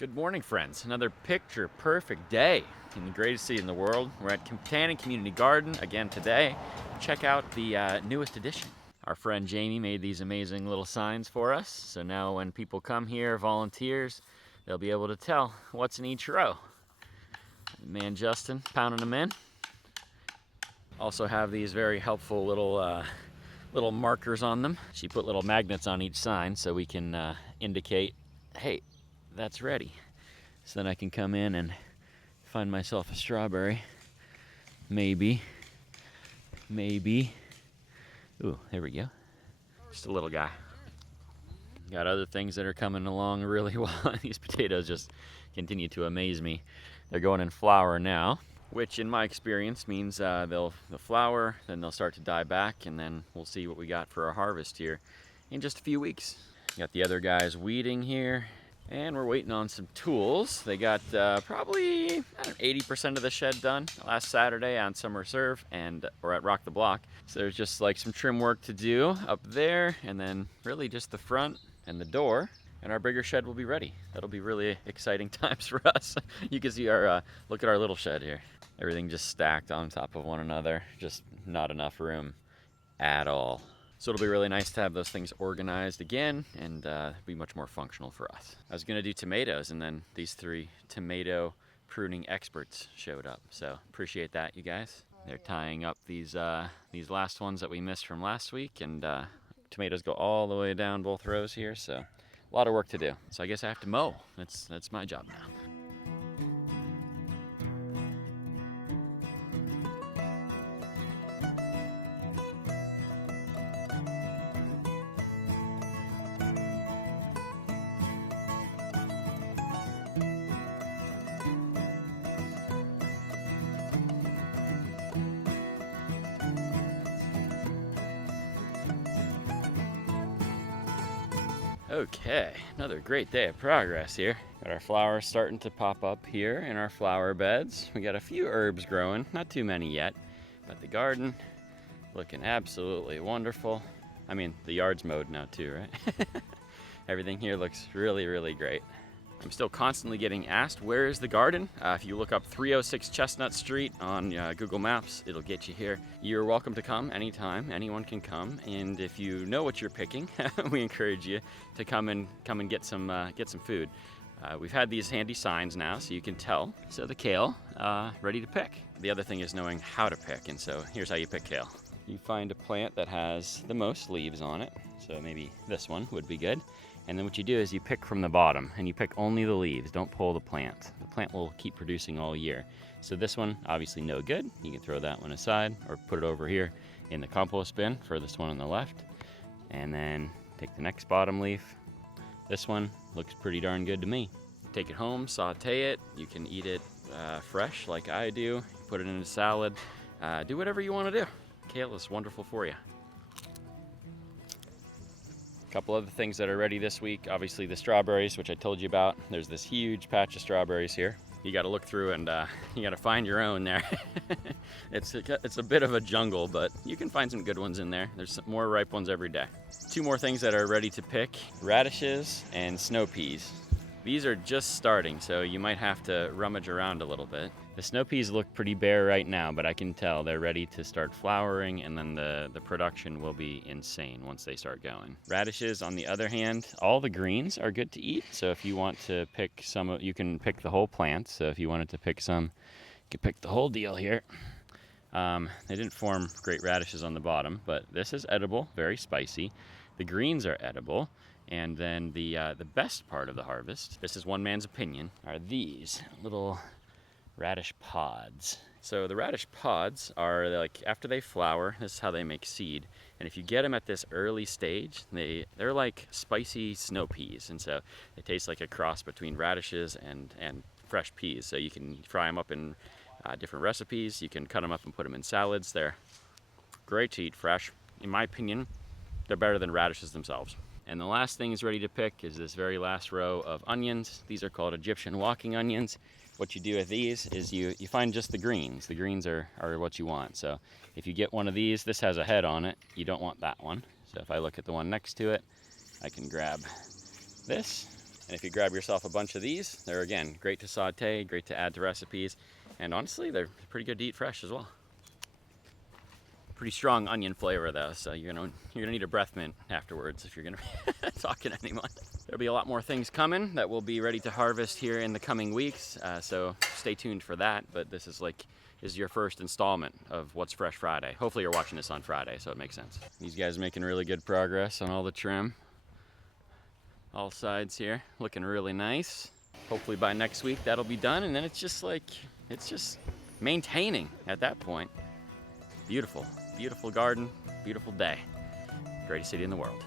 Good morning, friends. Another picture perfect day in the greatest city in the world. We're at Kittanning Community Garden again today. Check out the newest addition. Our friend Jamie made these amazing little signs for us. So now when people come here, volunteers, they'll be able to tell what's in each row. Man Justin pounding them in. Also have these very helpful little markers on them. She put little magnets on each sign so we can indicate, hey, that's ready. So then I can come in and find myself a strawberry. Maybe. Ooh, there we go. Just a little guy. Got other things that are coming along really well. These potatoes just continue to amaze me. They're going in flower now, which in my experience means they'll flower, then they'll start to die back, and then we'll see what we got for our harvest here in just a few weeks. Got the other guys weeding here. And we're waiting on some tools. They got probably 80% of the shed done last Saturday on Summer Serve and or at Rock the Block. So there's just like some trim work to do up there, and then really just the front and the door, and our bigger shed will be ready. That'll be really exciting times for us. You can see our look at our little shed here. Everything just stacked on top of one another. Just not enough room at all. So it'll be really nice to have those things organized again and be much more functional for us. I was gonna do tomatoes, and then these 3 tomato pruning experts showed up. So appreciate that, you guys. They're tying up these last ones that we missed from last week, and tomatoes go all the way down both rows here. So a lot of work to do. So I guess I have to mow. That's my job now. Okay, another great day of progress here. Got our flowers starting to pop up here in our flower beds. We got a few herbs growing, not too many yet, but the garden looking absolutely wonderful. I mean, the yard's mowed now too, right? Everything here looks really, really great. I'm still constantly getting asked, where is the garden? If you look up 306 Chestnut Street on Google Maps, it'll get you here. You're welcome to come anytime. Anyone can come. And if you know what you're picking, we encourage you to come and get some food. We've had these handy signs now, so you can tell. So the kale, ready to pick. The other thing is knowing how to pick, and so here's how you pick kale. You find a plant that has the most leaves on it, so maybe this one would be good. And then what you do is you pick from the bottom, and you pick only the leaves. Don't pull the plant. The plant will keep producing all year. So this one, obviously no good. You can throw that one aside or put it over here in the compost bin for this one on the left. And then take the next bottom leaf. This one looks pretty darn good to me. Take it home, saute it. You can eat it fresh like I do. Put it in a salad. Do whatever you want to do. Kale is wonderful for you. A couple other things that are ready this week, obviously the strawberries, which I told you about. There's this huge patch of strawberries here. You got to look through and you got to find your own there. It's a bit of a jungle, but you can find some good ones in there. There's some more ripe ones every day. 2 more things that are ready to pick, radishes and snow peas. These are just starting, so you might have to rummage around a little bit. The snow peas look pretty bare right now, but I can tell they're ready to start flowering, and then the production will be insane once they start going. Radishes, on the other hand, all the greens are good to eat, so if you want to pick some, you can pick the whole plant. So if you wanted to pick some, you could pick the whole deal here. They didn't form great radishes on the bottom, but this is edible, very spicy. The greens are edible. And then the best part of the harvest, this is one man's opinion, are these little radish pods. So the radish pods are like, after they flower, this is how they make seed. And if you get them at this early stage, they're like spicy snow peas. And so they taste like a cross between radishes and fresh peas. So you can fry them up in different recipes. You can cut them up and put them in salads. They're great to eat fresh. In my opinion, they're better than radishes themselves. And the last thing is ready to pick is this very last row of onions. These are called Egyptian walking onions. What you do with these is you find just the greens. The greens are what you want. So if you get one of these, this has a head on it. You don't want that one. So if I look at the one next to it, I can grab this And if you grab yourself a bunch of these, they're again great to saute, great to add to recipes, and honestly they're pretty good to eat fresh as well. Pretty strong onion flavor though, so you're gonna need a breath mint afterwards if you're gonna be talking to anyone. There'll be a lot more things coming that we'll be ready to harvest here in the coming weeks, so stay tuned for that. But this is your first installment of What's Fresh Friday. Hopefully you're watching this on Friday, so it makes sense. These guys are making really good progress on all the trim. All sides here, looking really nice. Hopefully by next week that'll be done, and then it's just maintaining at that point. Beautiful, beautiful garden, beautiful day. Greatest city in the world.